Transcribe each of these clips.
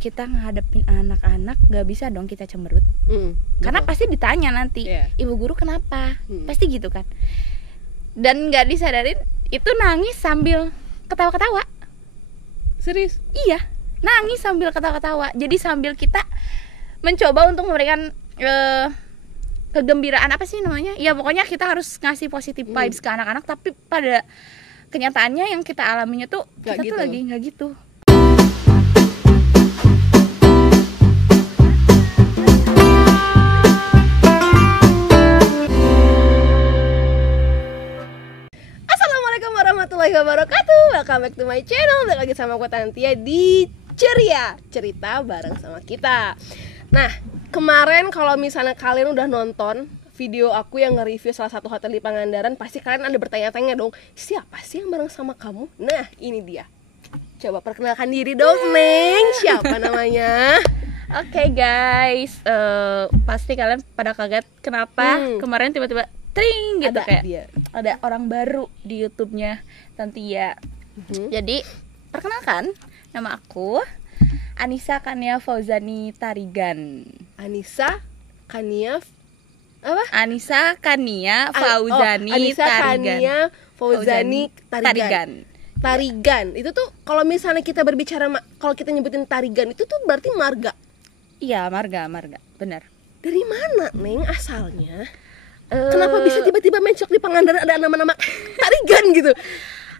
kita ngadepin anak-anak gak bisa dong kita cemberut. Karena pasti ditanya nanti, ibu guru kenapa? Pasti gitu kan. Dan gak disadarin itu nangis sambil ketawa-ketawa. Serius? Iya, nangis sambil ketawa-ketawa. Jadi sambil kita mencoba untuk memberikan kegembiraan, apa sih namanya? Ya pokoknya kita harus ngasih positive vibes ke anak-anak, tapi pada kenyataannya yang kita alaminya tuh kita tuh lagi nggak gitu. Assalamualaikum warahmatullahi wabarakatuh. Welcome back to my channel. Balik lagi sama aku Tantia di Ceria, cerita bareng sama kita. Nah, kemarin kalau misalnya kalian udah nonton video aku yang nge-review salah satu hotel di Pangandaran, pasti kalian ada bertanya-tanya dong, siapa sih yang bareng sama kamu? Nah, ini dia. Coba perkenalkan diri dong, Neng. Siapa namanya? Oke guys, pasti kalian pada kaget kenapa kemarin tiba-tiba tring gitu, kayak ada orang baru di YouTube-nya Tantia. Jadi perkenalkan, nama aku Anissa Kania Fauzani Tarigan. Anissa Kania Fauzani Tarigan. Tarigan. Itu tuh kalau misalnya kita berbicara, kalau kita nyebutin Tarigan itu tuh berarti marga. Iya, marga, benar. Dari mana, Neng, asalnya? Kenapa bisa tiba-tiba mencok di Pangandaran ada nama-nama Tarigan gitu?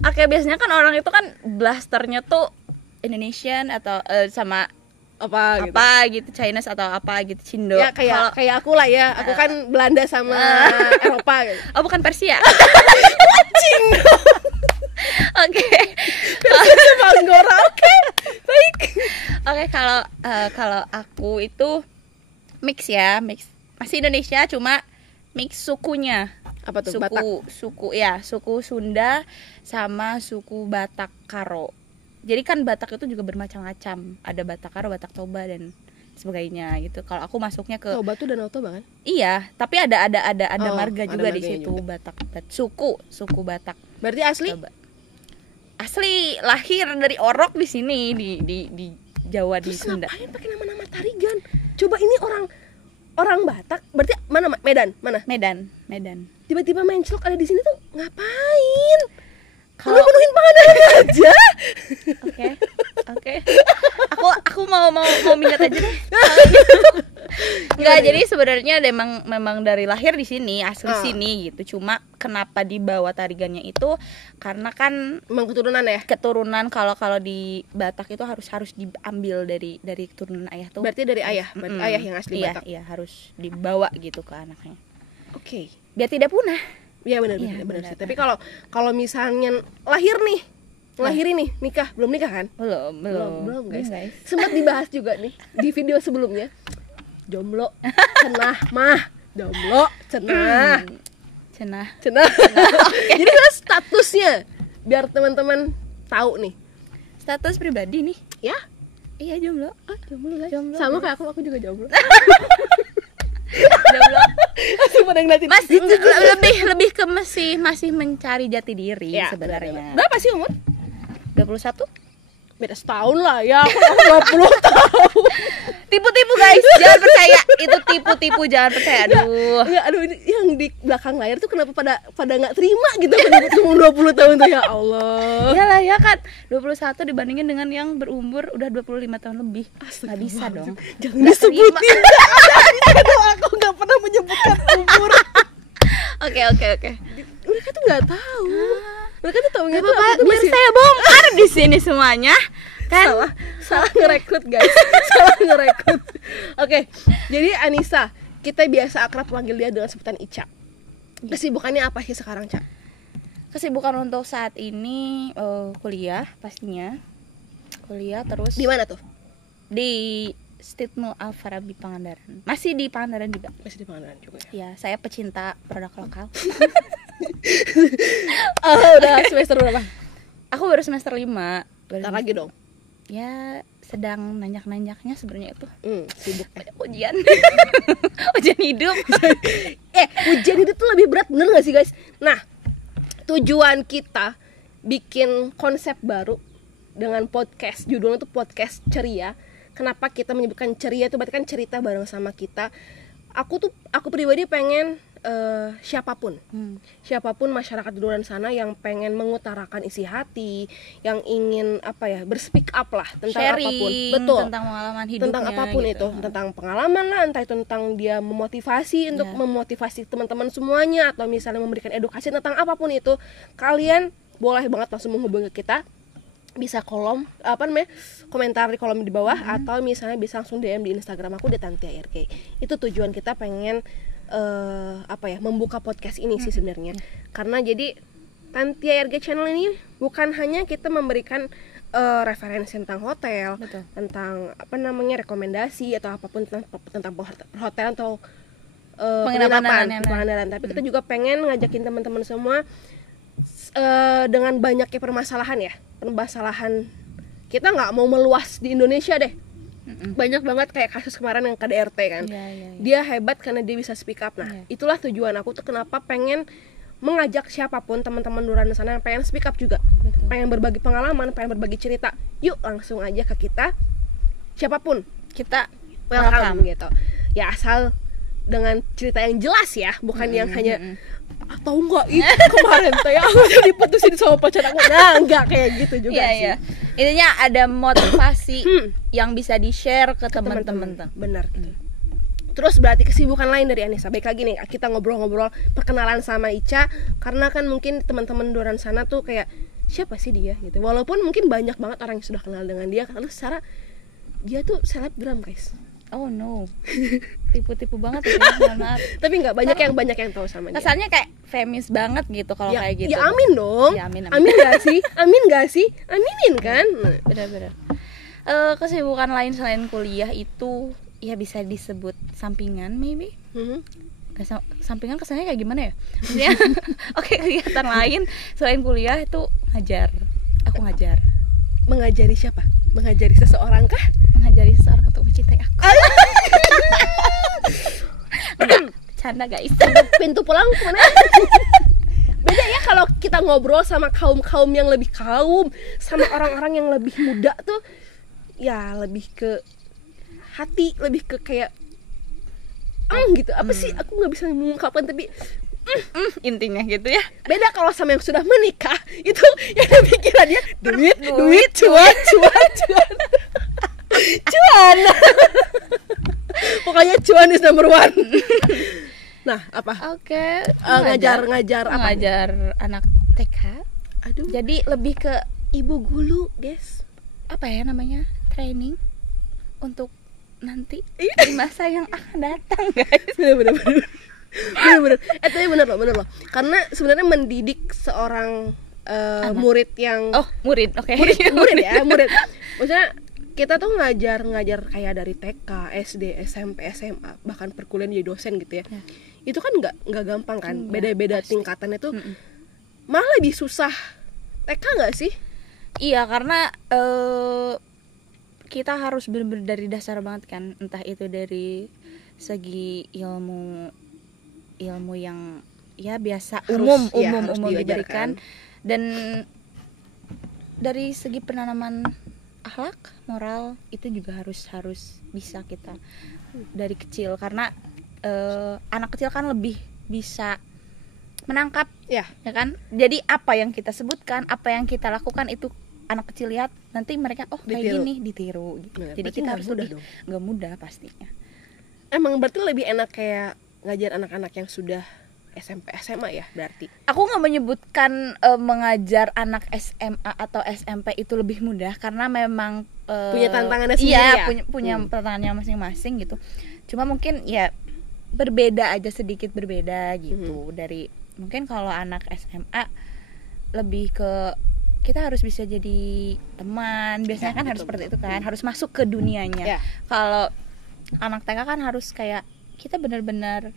Oke, biasanya kan orang itu kan blasternya tuh Indonesian atau sama apa gitu, Chinese atau apa gitu, Cindo. Ya kayak aku lah ya. Aku kan Belanda sama Eropa gitu. Oh, bukan Persia. Cindo. Oke. Anggora. Oke. Baik. Oke, kalau aku itu mix. Masih Indonesia, cuma mix sukunya. Apa tuh? Batak. Suku Sunda sama suku Batak Karo. Jadi kan Batak itu juga bermacam-macam. Ada Batak Karo, Batak Toba dan sebagainya gitu. Kalau aku masuknya ke Toba tuh Danau Toba kan? Iya, tapi ada marga juga di situ juga. Batak. Suku Batak. Berarti asli? Toba. Asli lahir dari orok di sini di Jawa. Terus di Sunda. Terus ngapain pakai nama-nama Tarigan? Coba ini orang Batak. Berarti mana? Medan. Medan. Tiba-tiba menclok ada di sini tuh ngapain? Kalau penuhin Pangandaran aja. Oke. Aku mau minat aja deh. Enggak, jadi sebenarnya memang dari lahir di sini, asli sini gitu. Cuma kenapa dibawa Tarigannya itu karena kan memang keturunan ya. Keturunan kalau di Batak itu harus diambil dari keturunan ayah tuh. Berarti dari ayah, ayah yang asli Batak. Iya, harus dibawa gitu ke anaknya. Oke. Biar tidak punah. Iya benar sih. Tapi kalau misalnya lahir nih, nikah, belum nikah kan? Belum guys. Sempat dibahas juga nih di video sebelumnya. Jomblo, cenah. Jadi kan statusnya biar teman-teman tahu nih. Status pribadi nih. Ya? Iya, jomblo. Jomblo guys. Sama kayak aku juga jomblo. Jomblo. Masih lebih ke masih mencari jati diri ya, sebenarnya. Berapa sih umur? 21. Beda setahun lah ya. Aku 20 tahun. Tipu-tipu guys, jangan percaya. Itu tipu-tipu, jangan percaya. Aduh. Ya, ini yang di belakang layar tuh kenapa pada enggak terima gitu kan umur 20 tahun tuh, ya Allah. Iyalah ya kan. 21 dibandingin dengan yang berumur udah 25 tahun lebih. Enggak bisa dong. Jangan disebutin. Aduh, aku enggak pernah menyebutkan umur. Oke. Mereka tuh enggak tahu. Mereka tuh tahu enggak tuh biar saya bongkar di sini semuanya. Kan salah ngerekrut guys. Salah ngerekrut. Oke. Jadi Anissa, kita biasa akrab panggil dia dengan sebutan Ica. Kesibukannya apa sih sekarang, Ca? Kesibukan untuk saat ini kuliah pastinya. Kuliah terus. Di mana tuh? Di Stigmo Al-Farabi Pangandaran. Masih di Pangandaran juga. Masih di Pangandaran juga ya. Ya, saya pecinta produk lokal. Udah semester berapa? Aku baru semester 5. Bentar lagi dong. Ya, sedang nanjak-nanjaknya sebenarnya itu. Sibuk ujian. Ujian hidup. Ujian hidup tuh lebih berat, bener gak sih guys? Nah, tujuan kita bikin konsep baru dengan podcast, judulnya tuh podcast ceria. kenapa kita menyebutkan ceria itu berarti kan cerita bareng sama kita. Aku pribadi pengen siapapun masyarakat di luar sana yang pengen mengutarakan isi hati, yang ingin berspeak up lah tentang sharing, apapun, betul, tentang pengalaman hidupnya, tentang apapun gitu. Itu tentang pengalaman lah, entah itu tentang dia memotivasi untuk memotivasi teman-teman semuanya, atau misalnya memberikan edukasi tentang apapun itu, kalian boleh banget langsung menghubungi kita, bisa komentar di kolom di bawah, atau misalnya bisa langsung DM di Instagram aku di Tantia RK. Itu tujuan kita pengen membuka podcast ini sih sebenarnya. Karena jadi Tantia RG channel ini bukan hanya kita memberikan referensi tentang hotel, betul, tentang rekomendasi atau apapun tentang hotel atau penginapan, tapi kita juga pengen ngajakin teman-teman semua dengan banyaknya permasalahan kita nggak mau meluas di Indonesia deh. Banyak banget kayak kasus kemarin yang KDRT kan. Dia hebat karena dia bisa speak up. Nah, itulah tujuan aku tuh kenapa pengen mengajak siapapun teman-teman luar sana yang pengen speak up juga. Betul. Pengen berbagi pengalaman, pengen berbagi cerita. Yuk langsung aja ke kita. Siapapun kita welcome gitu. Ya asal dengan cerita yang jelas ya, bukan yang hanya tahu nggak kemarin tuh ya aku udah diputusin sama pacar aku. Nah, nggak kayak gitu juga sih. Iya. Intinya ada motivasi yang bisa di-share ke teman-teman. Benar gitu. Terus berarti kesibukan lain dari Anissa. Baik lagi nih, kita ngobrol-ngobrol perkenalan sama Ica, karena kan mungkin teman-teman luar sana tuh kayak siapa sih dia gitu. Walaupun mungkin banyak banget orang yang sudah kenal dengan dia, karena secara dia tuh selebgram, guys. Oh no, tipu-tipu banget ya, maaf. Tapi nggak banyak yang tahu sama dia. Kesannya kayak famous banget gitu kalau kayak gitu. Ya amin dong. Ya, amin nggak sih? Aminin kan. Benar-benar. Kesibukan lain selain kuliah itu ya bisa disebut sampingan maybe. Sampingan kesannya kayak gimana ya? Maksudnya, oke, kegiatan lain selain kuliah itu ngajar. Aku ngajar. Mengajari siapa? Mengajari seseorang kah? Mengajari seseorang untuk mencintai aku. Enggak, canda guys. Pintu pulang kemana? Beda ya kalau kita ngobrol sama kaum yang lebih sama orang-orang yang lebih muda tuh, ya lebih ke hati, lebih ke kayak gitu. Apa sih? Aku nggak bisa mengungkapkan, tapi intinya gitu ya. Beda kalau sama yang sudah menikah, itu yang pikirannya duit, cuan. Pokoknya cuan is number one. Nah, apa? Oke. Ngajar apa? Ngajar anak TK. Aduh. Jadi lebih ke ibu guru, guys. Apa ya namanya? Training untuk nanti di masa yang akan datang, guys. Bener. Tapi bener loh. Karena sebenarnya mendidik seorang murid yang murid, oke. Murid. Maksudnya kita tuh ngajar kayak dari TK, SD, SMP, SMA, bahkan perkuliahan jadi dosen gitu ya. Itu kan nggak gampang kan. Beda-beda tingkatannya tuh. Malah lebih susah TK nggak sih? Iya, karena kita harus benar-benar dari dasar banget kan. Entah itu dari segi ilmu yang ya biasa umum diberikan, dan dari segi penanaman akhlak, moral itu juga harus bisa kita dari kecil, karena anak kecil kan lebih bisa menangkap ya kan. Jadi apa yang kita sebutkan, apa yang kita lakukan itu anak kecil lihat, nanti mereka kayak gini ditiru gitu. Jadi kita harus nggak mudah pastinya. Emang berarti lebih enak kayak ngajar anak-anak yang sudah SMP SMA ya berarti. Aku nggak menyebutkan mengajar anak SMA atau SMP itu lebih mudah, karena memang punya tantangannya sendiri. Iya, punya tantangannya masing-masing gitu. Cuma mungkin ya berbeda aja, sedikit berbeda gitu. Dari mungkin kalau anak SMA lebih ke kita harus bisa jadi teman. Biasanya kan harus seperti itu kan, harus masuk ke dunianya. Kalau anak TK kan harus kayak kita benar-benar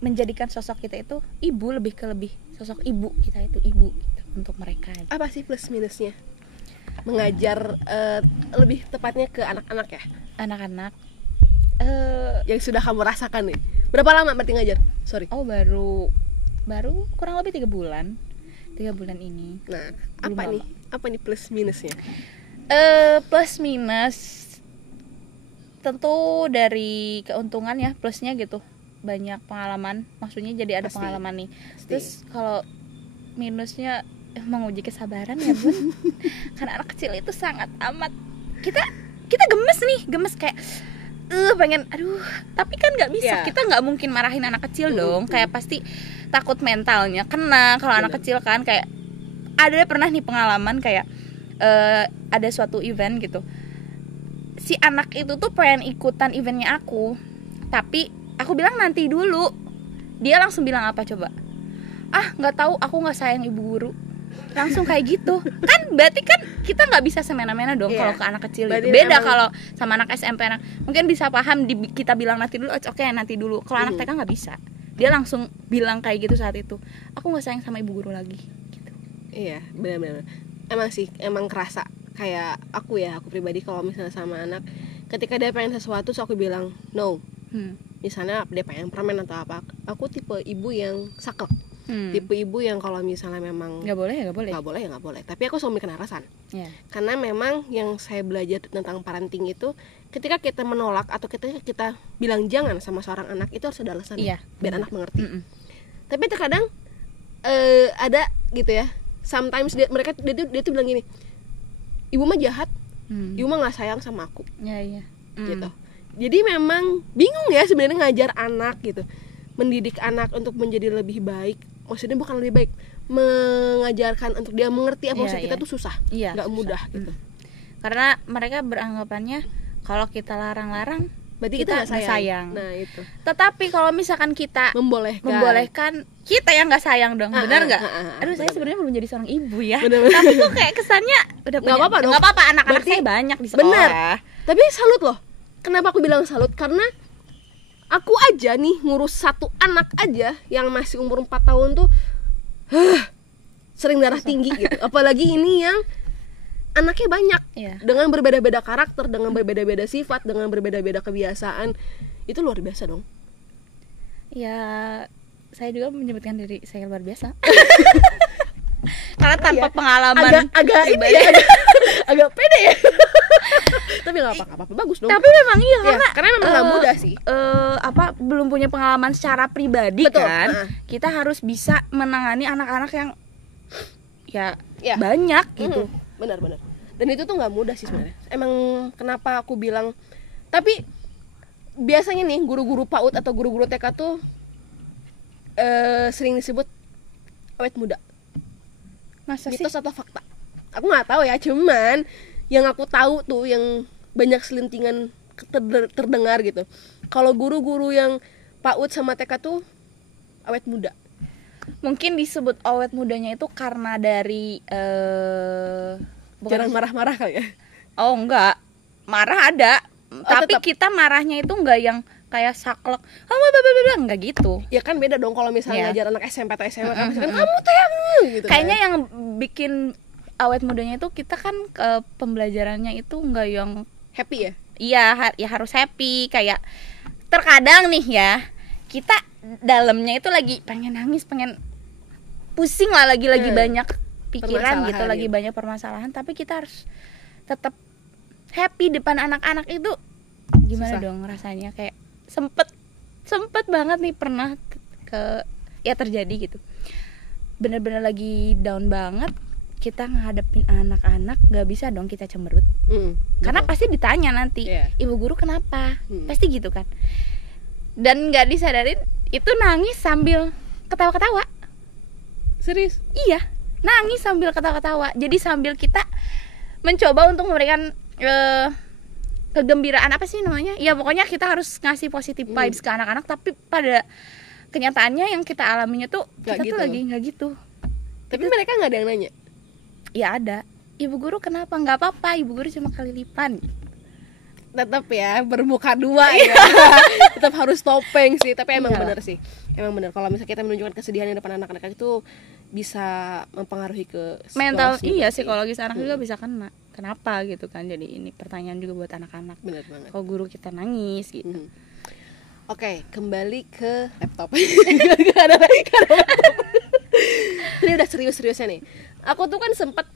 menjadikan sosok kita itu ibu, lebih sosok ibu kita itu ibu gitu, untuk mereka. Apa sih plus minusnya mengajar lebih tepatnya ke anak-anak ya? Anak-anak yang sudah kamu rasakan nih. Berapa lama berarti ngajar? Sorry. Baru kurang lebih 3 bulan ini. Nah, apa nih plus minusnya? Plus minus tentu dari keuntungan ya, plusnya gitu, banyak pengalaman, maksudnya jadi ada pengalaman nih. Terus kalau minusnya menguji kesabaran ya bun. Karena anak kecil itu sangat amat kita gemes kayak pengen tapi kan nggak bisa, kita nggak mungkin marahin anak kecil dong, kayak pasti takut mentalnya kena kalau anak kecil kan. Kayak ada pernah nih pengalaman kayak ada suatu event gitu, si anak itu tuh pengen ikutan eventnya aku, tapi aku bilang nanti dulu. Dia langsung bilang apa coba? Nggak tahu, aku nggak sayang ibu guru. Langsung kayak gitu kan, berarti kan kita nggak bisa semena-mena dong kalau ke anak kecil gitu. Beda kalau sama anak SMP, mungkin bisa paham kita bilang nanti dulu, oke nanti dulu. Kalau anak TK nggak bisa, dia langsung bilang kayak gitu saat itu, aku nggak sayang sama ibu guru lagi gitu. Iya benar-benar, emang sih, emang kerasa. Kayak aku pribadi kalau misalnya sama anak, ketika dia pengen sesuatu, so aku bilang no. Misalnya dia pengen permen atau apa, aku tipe ibu yang saklek. Tipe ibu yang kalau misalnya memang nggak boleh, tapi aku selalu mikir alasan. Karena memang yang saya belajar tentang parenting itu, ketika kita menolak atau ketika kita bilang jangan sama seorang anak, itu harus ada alasan biar anak mengerti. Tapi terkadang ada gitu ya, sometimes dia tuh bilang gini, ibu mah jahat, ibu mah nggak sayang sama aku, gitu. Jadi memang bingung ya sebenarnya ngajar anak gitu, mendidik anak untuk menjadi lebih baik. Maksudnya bukan lebih baik, mengajarkan untuk dia mengerti apa maksud kita tuh susah, nggak mudah gitu. Karena mereka beranggapannya kalau kita larang-larang berarti kita nggak sayang. Nah itu. Tetapi kalau misalkan kita membolehkan, kita yang nggak sayang dong, benar nggak? Saya sebenarnya belum jadi seorang ibu ya. Tapi tuh kayak kesannya udah nggak apa-apa, anak-anak saya banyak di sekolah. Bener. Tapi salut loh. Kenapa aku bilang salut? Karena aku aja nih ngurus satu anak aja yang masih umur 4 tahun tuh sering darah tinggi gitu. Apalagi ini yang anaknya banyak, dengan berbeda-beda karakter, dengan berbeda-beda sifat, dengan berbeda-beda kebiasaan. Itu luar biasa dong. Ya, saya juga menyebutkan diri saya luar biasa. Karena tanpa pengalaman agak ini ya, agak pede ya. Tapi nggak apa-apa, bagus dong. Tapi memang karena memang nggak mudah sih. Belum punya pengalaman secara pribadi. Betul. Kan. Kita harus bisa menangani anak-anak yang banyak gitu. Benar. Dan itu tuh nggak mudah sih sebenarnya. Emang kenapa aku bilang. Tapi biasanya nih guru-guru PAUD atau guru-guru TK tuh sering disebut awet muda. Masa mitos atau fakta? Aku nggak tahu ya, cuman yang aku tahu tuh yang banyak selentingan terdengar gitu. Kalau guru-guru yang PAUD sama TK tuh awet muda. Mungkin disebut awet mudanya itu karena dari jarang marah-marah kali ya. Oh enggak, marah ada. Tapi tetap. Kita marahnya itu enggak yang kayak saklek, enggak gitu. Ya kan beda dong kalau misalnya ngajar anak SMP atau SMA kan kamu tuh yang gitu. Kayaknya yang bikin awet mudanya itu kita kan ke pembelajarannya itu enggak yang happy ya? Iya, ya harus happy. Kayak terkadang nih ya, kita dalamnya itu lagi pengen nangis, pengen pusing lah, lagi banyak pikiran gitu, lagi banyak permasalahan, tapi kita harus tetap happy depan anak-anak. Itu gimana dong rasanya, kayak sempet banget nih pernah terjadi gitu, bener-bener lagi down banget, kita ngadepin anak-anak, gak bisa dong kita cemberut, karena pasti ditanya nanti, ibu guru kenapa, pasti gitu kan. Dan gak disadarin itu nangis sambil ketawa-ketawa. Serius? Iya, nangis sambil ketawa-ketawa. Jadi sambil kita mencoba untuk memberikan kegembiraan, apa sih namanya, ya pokoknya kita harus ngasih positive vibes ke anak-anak, tapi pada kenyataannya yang kita alaminya tuh gak kita gitu. Tuh lagi nggak gitu. Tapi itu, mereka nggak ada yang nanya? Ya ada, ibu guru kenapa? Nggak apa-apa, ibu guru cuma kelilipan. Tetap ya bermuka dua ya. Tetap harus topeng sih. Tapi emang benar sih, emang benar kalau misalnya kita menunjukkan kesedihan di depan anak-anak itu bisa mempengaruhi ke mental. Iya, psikologis anak juga bisa kena. Kenapa gitu kan, jadi ini pertanyaan juga buat anak-anak. Benar banget. Kalau guru kita nangis gitu. Oke, kembali ke laptop. Gak ada laptop. Ini udah serius-seriusnya nih. Aku tuh kan sempet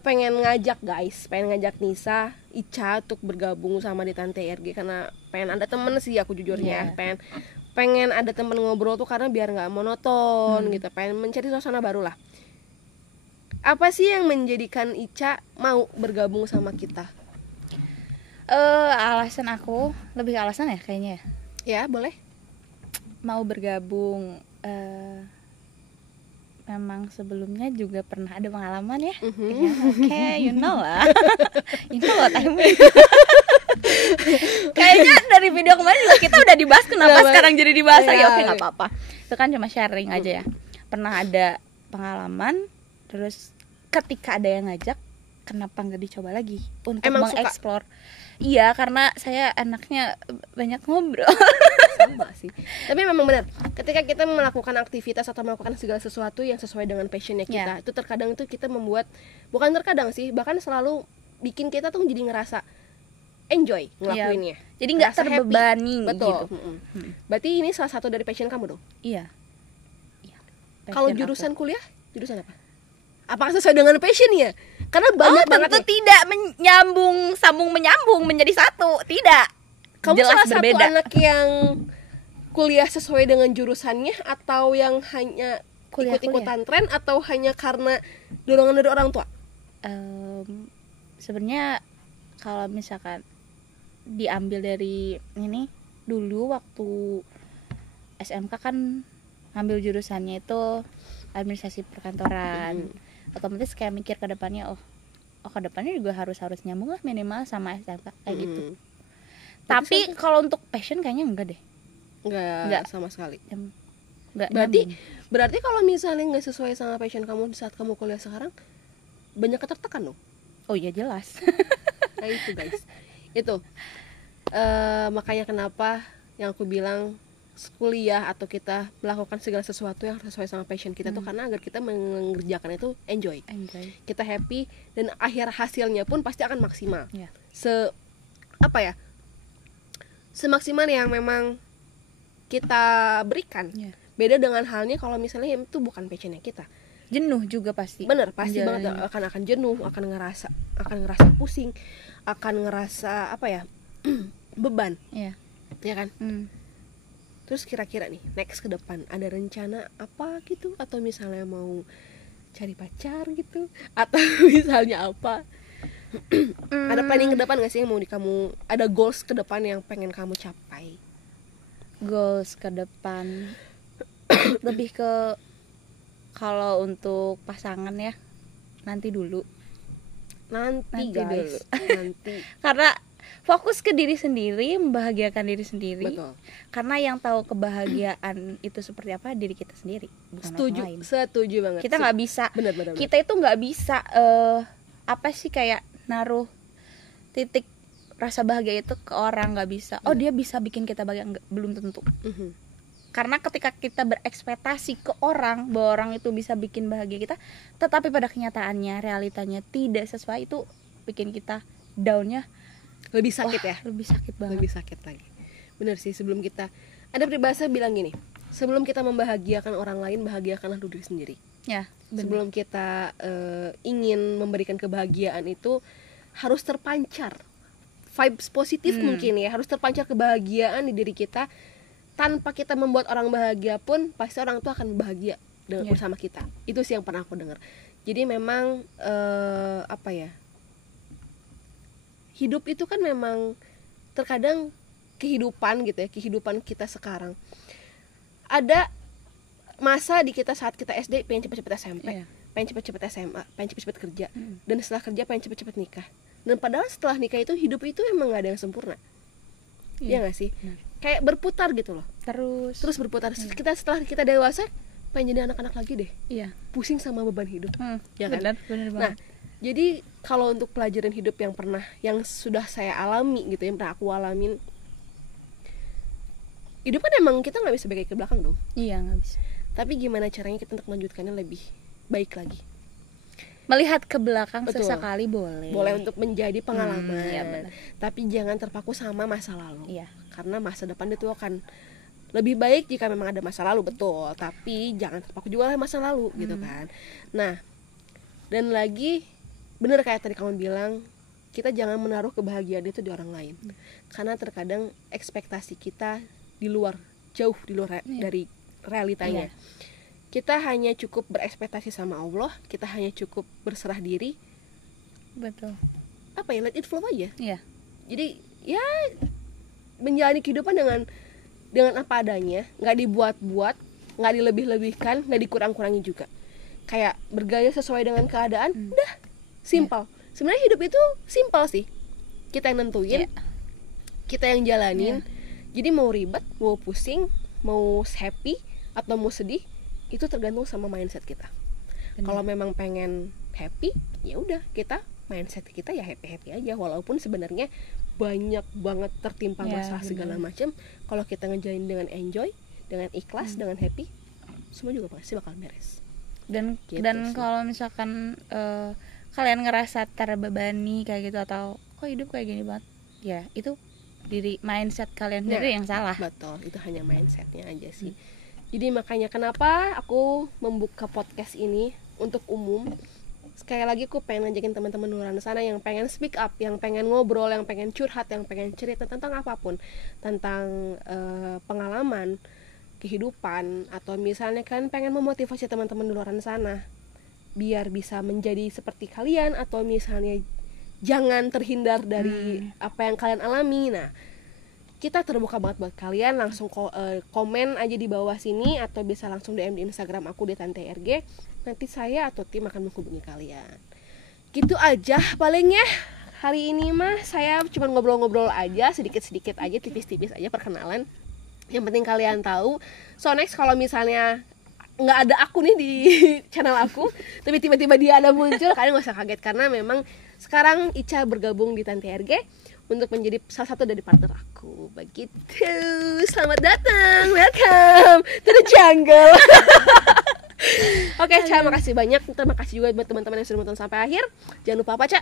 pengen ngajak Nisa, Ica untuk bergabung sama di Tante RG karena pengen ada temen sih aku jujurnya. Pengen ada temen ngobrol tuh karena biar nggak monoton gitu, pengen mencari suasana baru lah. Apa sih yang menjadikan Ica mau bergabung sama kita? Alasan aku lebih alasan ya kayaknya ya boleh mau bergabung. Memang sebelumnya juga pernah ada pengalaman ya. Oke, you know lah. You know what I mean. Kayaknya dari video kemarin juga kita udah dibahas, kenapa sekarang jadi dibahas lagi. Oke, nggak apa-apa. Itu kan cuma sharing aja ya. Pernah ada pengalaman, terus ketika ada yang ngajak, kenapa nggak dicoba lagi untuk mengeksplor? Iya, karena saya anaknya banyak ngobrol. Sama sih. Tapi memang benar, ketika kita melakukan aktivitas atau melakukan segala sesuatu yang sesuai dengan passionnya kita, itu terkadang itu kita membuat, bukan terkadang sih, bahkan selalu bikin kita tuh jadi ngerasa enjoy ngelakuinnya. Jadi nggak terbebani. Betul. Gitu. Berarti ini salah satu dari passion kamu dong? Iya. Kalau jurusan kuliah, jurusan apa? Apakah sesuai dengan passionnya? Karena banyak banget tentu tidak sambung menyambung menjadi satu, tidak. Kamu jelas salah berbeda. Satu anak yang kuliah sesuai dengan jurusannya, atau yang hanya ikut-ikutan tren, atau hanya karena dorongan dari orang tua? Sebenarnya kalau misalkan diambil dari ini, dulu waktu SMK kan ngambil jurusannya itu administrasi perkantoran. Otomatis kayak mikir ke depannya, oh ke depannya juga harus nyambung lah minimal sama SMK kayak gitu. Tapi kalau untuk passion kayaknya enggak deh. Enggak sama sekali. Enggak. Berarti kalau misalnya enggak sesuai sama passion kamu di saat kamu kuliah sekarang, banyak ketertekan dong. Oh iya jelas. Nah itu guys. Itu makanya kenapa yang aku bilang kuliah atau kita melakukan segala sesuatu yang sesuai sama passion kita tuh karena agar kita mengerjakan itu enjoy. Kita happy dan akhir hasilnya pun pasti akan maksimal. Semaksimal yang memang kita berikan. Beda dengan halnya kalau misalnya itu bukan passionnya kita. Jenuh juga pasti. Bener, pasti banget akan jenuh, akan ngerasa pusing, akan ngerasa beban. Ya kan? Terus kira-kira nih next ke depan ada rencana apa gitu, atau misalnya mau cari pacar gitu, atau misalnya apa? Ada planning ke depan gak sih yang mau kamu, ada goals ke depan yang pengen kamu capai? Goals ke depan lebih ke, kalau untuk pasangan ya nanti dulu. Nanti karena fokus ke diri sendiri, membahagiakan diri sendiri. Betul. Karena yang tahu kebahagiaan itu seperti apa diri kita sendiri, bukan orang lain. Setuju banget. Kita nggak bisa. Benar. Kita itu nggak bisa kayak naruh titik rasa bahagia itu ke orang, nggak bisa. Oh dia bisa bikin kita bahagia, enggak, belum tentu. Karena ketika kita berekspektasi ke orang bahwa orang itu bisa bikin bahagia kita, tetapi pada kenyataannya, realitanya tidak sesuai, itu bikin kita down-nya lebih sakit. Lebih sakit banget. Lebih sakit lagi. Benar sih, sebelum kita, ada peribahasa bilang gini, sebelum kita membahagiakan orang lain, bahagiakanlah diri sendiri. Ya, benar. Sebelum kita ingin memberikan kebahagiaan itu harus terpancar vibes positif mungkin ya, harus terpancar kebahagiaan di diri kita. Tanpa kita membuat orang bahagia pun pasti orang itu akan bahagia dengan bersama kita. Itu sih yang pernah aku dengar. Jadi memang hidup itu kan memang terkadang kehidupan gitu ya, kehidupan kita sekarang. Ada masa di kita saat kita SD pengen cepet-cepet SMP, pengen cepet-cepet SMA, pengen cepet-cepet kerja, dan setelah kerja pengen cepet-cepet nikah. Dan padahal setelah nikah itu hidup itu emang gak ada yang sempurna. Iya gak sih? Benar. Kayak berputar gitu loh. Terus berputar. Setelah kita dewasa pengen jadi anak-anak lagi deh. Iya. Pusing sama beban hidup. Ya kan? Benar banget. Nah, jadi kalau untuk pelajaran hidup yang sudah saya alami gitu ya, yang pernah aku alamin, hidup kan emang kita nggak bisa balik ke belakang dong. Iya, nggak bisa. Tapi gimana caranya kita untuk melanjutkannya lebih baik lagi? Melihat ke belakang sesekali boleh. Boleh untuk menjadi pengalaman. Iya, benar. Tapi jangan terpaku sama masa lalu. Iya. Karena masa depan itu akan lebih baik jika memang ada masa lalu, betul. Tapi jangan terpaku juga oleh masa lalu gitu kan. Nah, dan lagi bener kayak tadi kamu bilang, kita jangan menaruh kebahagiaan itu di orang lain. Karena terkadang ekspektasi kita jauh di luar dari realitanya. Kita hanya cukup berekspektasi sama Allah, kita hanya cukup berserah diri. Betul. Apa ya, let it flow aja. Iya. Jadi ya menjalani kehidupan dengan apa adanya, nggak dibuat-buat, nggak dilebih-lebihkan, nggak dikurang-kurangi juga. Kayak bergaya sesuai dengan keadaan, udah simple. Sebenarnya hidup itu simple sih. Kita yang nentuin, kita yang jalanin. Jadi mau ribet, mau pusing, mau happy atau mau sedih, itu tergantung sama mindset kita. Kalau memang pengen happy, ya udah kita mindset kita ya happy aja, walaupun sebenarnya banyak banget tertimpa masalah segala macam. Kalau kita ngejalanin dengan enjoy, dengan ikhlas, dengan happy, semua juga pasti bakal beres. Dan kalau misalkan kalian ngerasa terbebani kayak gitu, atau kok hidup kayak gini banget, ya itu diri mindset kalian sendiri yang salah. Betul, itu hanya mindsetnya aja sih. Jadi makanya kenapa aku membuka podcast ini untuk umum. Sekali lagi aku pengen ngajakin teman-teman di luar sana yang pengen speak up, yang pengen ngobrol, yang pengen curhat, yang pengen cerita tentang apapun, tentang pengalaman kehidupan, atau misalnya kan pengen memotivasi teman-teman di luar sana biar bisa menjadi seperti kalian, atau misalnya jangan terhindar dari apa yang kalian alami. Nah, kita terbuka banget buat kalian. Langsung komen aja di bawah sini, atau bisa langsung DM di Instagram aku di Tante RG. Nanti saya atau tim akan menghubungi kalian. Gitu aja palingnya. Hari ini mah saya cuma ngobrol-ngobrol aja, sedikit-sedikit aja, tipis-tipis aja perkenalan. Yang penting kalian tahu. So next kalau misalnya nggak ada aku nih di channel aku, tapi tiba-tiba dia ada muncul, kalian nggak usah kaget, karena memang sekarang Ica bergabung di Tante RG untuk menjadi salah satu dari partner aku. Begitu. Selamat datang, welcome to the jungle. Oke, Ca, makasih banyak. Terima kasih juga buat teman-teman yang sudah menonton sampai akhir. Jangan lupa apa, Ca?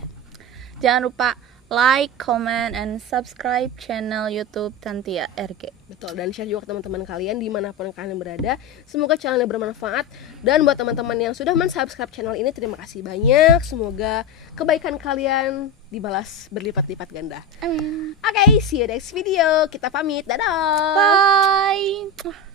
Jangan lupa like, comment, and subscribe channel YouTube Tantia RG. Betul, dan share juga ke teman-teman kalian dimanapun kalian berada. Semoga channelnya bermanfaat. Dan buat teman-teman yang sudah men-subscribe channel ini, terima kasih banyak. Semoga kebaikan kalian dibalas berlipat-lipat ganda. Amin. Oke, see you next video. Kita pamit, dadah. Bye.